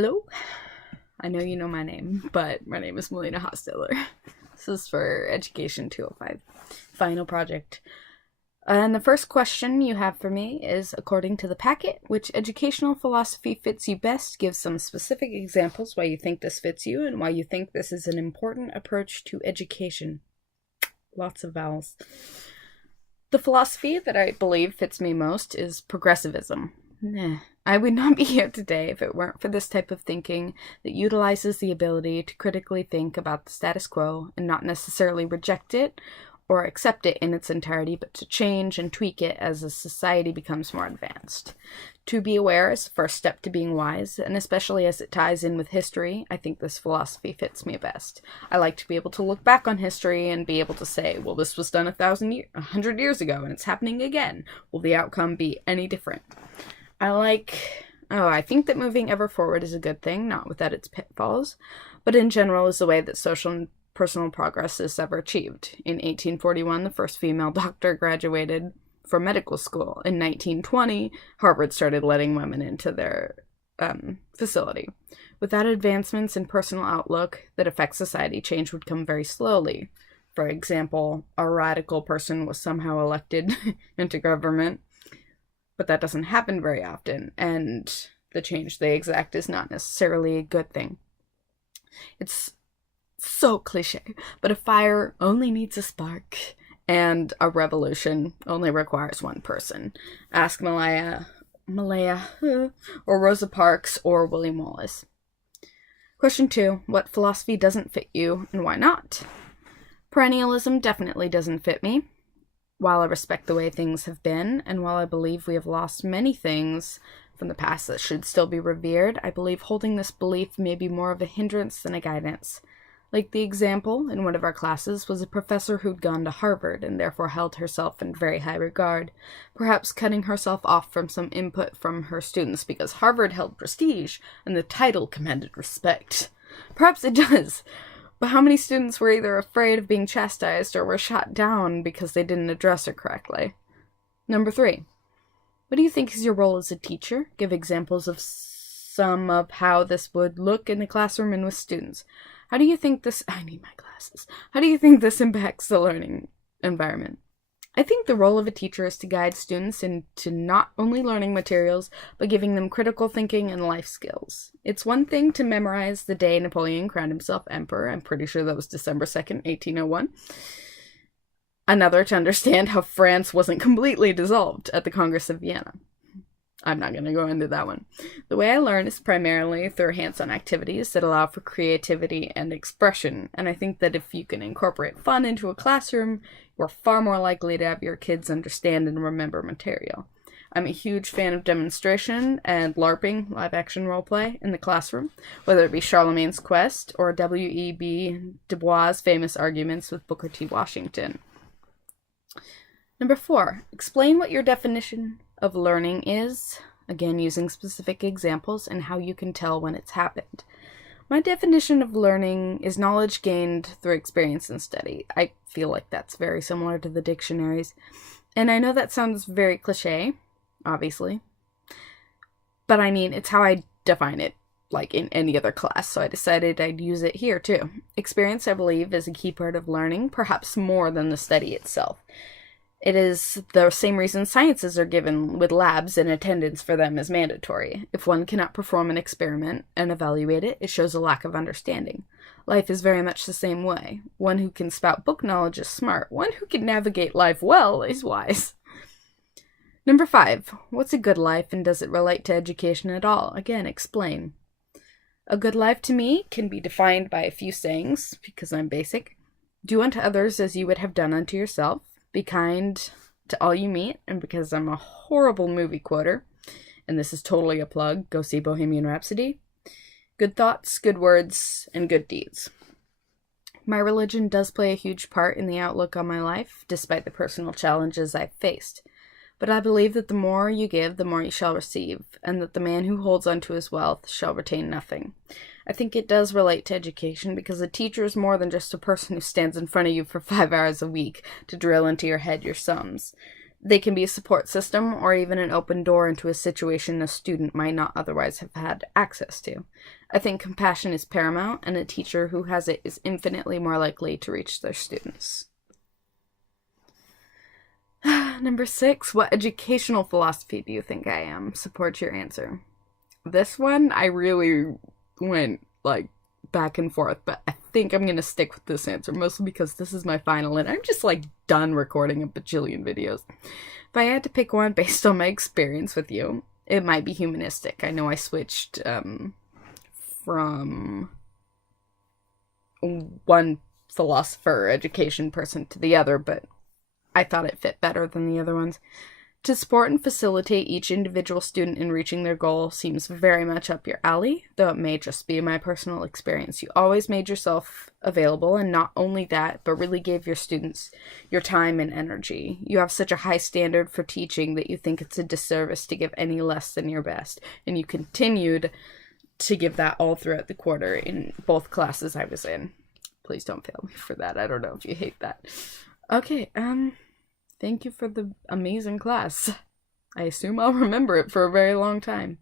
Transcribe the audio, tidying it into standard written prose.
Hello? I know you know my name, but my name is Melina Hostiller. This is for Education 205. Final project. And the first question you have for me is, according to the packet, which educational philosophy fits you best? Give some specific examples why you think this fits you and why you think this is an important approach to education. Lots of vowels. The philosophy that I believe fits me most is progressivism. I would not be here today if it weren't for this type of thinking that utilizes the ability to critically think about the status quo and not necessarily reject it or accept it in its entirety, but to change and tweak it as a society becomes more advanced. To be aware is the first step to being wise, and especially as it ties in with history, I think this philosophy fits me best. I like to be able to look back on history and be able to say, well, this was done 100 years ago, and it's happening again. Will the outcome be any different? I think that moving ever forward is a good thing, not without its pitfalls, but in general is the way that social and personal progress is ever achieved. In 1841, the first female doctor graduated from medical school. In 1920, Harvard started letting women into their facility. Without advancements in personal outlook that affect society, change would come very slowly. For example, a radical person was somehow elected into government, but that doesn't happen very often, and the change they exact is not necessarily a good thing. It's so cliche, but a fire only needs a spark, and a revolution only requires one person. Ask Malaya, or Rosa Parks, or William Wallace. Question 2. What philosophy doesn't fit you, and why not? Perennialism definitely doesn't fit me. While I respect the way things have been, and while I believe we have lost many things from the past that should still be revered, I believe holding this belief may be more of a hindrance than a guidance. Like the example in one of our classes was a professor who'd gone to Harvard and therefore held herself in very high regard, perhaps cutting herself off from some input from her students because Harvard held prestige and the title commanded respect. Perhaps it does. But how many students were either afraid of being chastised or were shot down because they didn't address her correctly? Number 3. What do you think is your role as a teacher? Give examples of some of how this would look in the classroom and with students. How do you think this... I need my glasses. How do you think this impacts the learning environment? I think the role of a teacher is to guide students into not only learning materials, but giving them critical thinking and life skills. It's one thing to memorize the day Napoleon crowned himself emperor. I'm pretty sure that was December 2nd, 1801. Another to understand how France wasn't completely dissolved at the Congress of Vienna. I'm not going to go into that one. The way I learn is primarily through hands-on activities that allow for creativity and expression, and I think that if you can incorporate fun into a classroom, you're far more likely to have your kids understand and remember material. I'm a huge fan of demonstration and LARPing, live-action roleplay, in the classroom, whether it be Charlemagne's Quest or W.E.B. Du Bois' famous arguments with Booker T. Washington. Number 4. Explain what your definition of learning is, again using specific examples, and how you can tell when it's happened. My definition of learning is knowledge gained through experience and study. I feel like that's very similar to the dictionaries. And I know that sounds very cliche, obviously. But I mean, it's how I define it, like in any other class, so I decided I'd use it here too. Experience, I believe, is a key part of learning, perhaps more than the study itself. It is the same reason sciences are given, with labs and attendance for them is mandatory. If one cannot perform an experiment and evaluate it, it shows a lack of understanding. Life is very much the same way. One who can spout book knowledge is smart. One who can navigate life well is wise. Number 5. What's a good life, and does it relate to education at all? Again, explain. A good life to me can be defined by a few sayings, because I'm basic. Do unto others as you would have done unto yourself. Be kind to all you meet, and because I'm a horrible movie quoter, and this is totally a plug, go see Bohemian Rhapsody. Good thoughts, good words, and good deeds. My religion does play a huge part in the outlook on my life, despite the personal challenges I've faced. But I believe that the more you give, the more you shall receive, and that the man who holds onto his wealth shall retain nothing. I think it does relate to education, because a teacher is more than just a person who stands in front of you for 5 hours a week to drill into your head your sums. They can be a support system or even an open door into a situation a student might not otherwise have had access to. I think compassion is paramount, and a teacher who has it is infinitely more likely to reach their students. Number 6, what educational philosophy do you think I am? Support your answer. This one, I really went, like, back and forth, but I think I'm gonna stick with this answer, mostly because this is my final, and I'm just, like, done recording a bajillion videos. If I had to pick one based on my experience with you, it might be humanistic. I know I switched, from one philosopher, education person to the other, but I thought it fit better than the other ones. To support and facilitate each individual student in reaching their goal seems very much up your alley, though it may just be my personal experience. You always made yourself available, and not only that, but really gave your students your time and energy. You have such a high standard for teaching that you think it's a disservice to give any less than your best, and you continued to give that all throughout the quarter in both classes I was in. Please don't fail me for that. I don't know if you hate that. Okay, thank you for the amazing class. I assume I'll remember it for a very long time.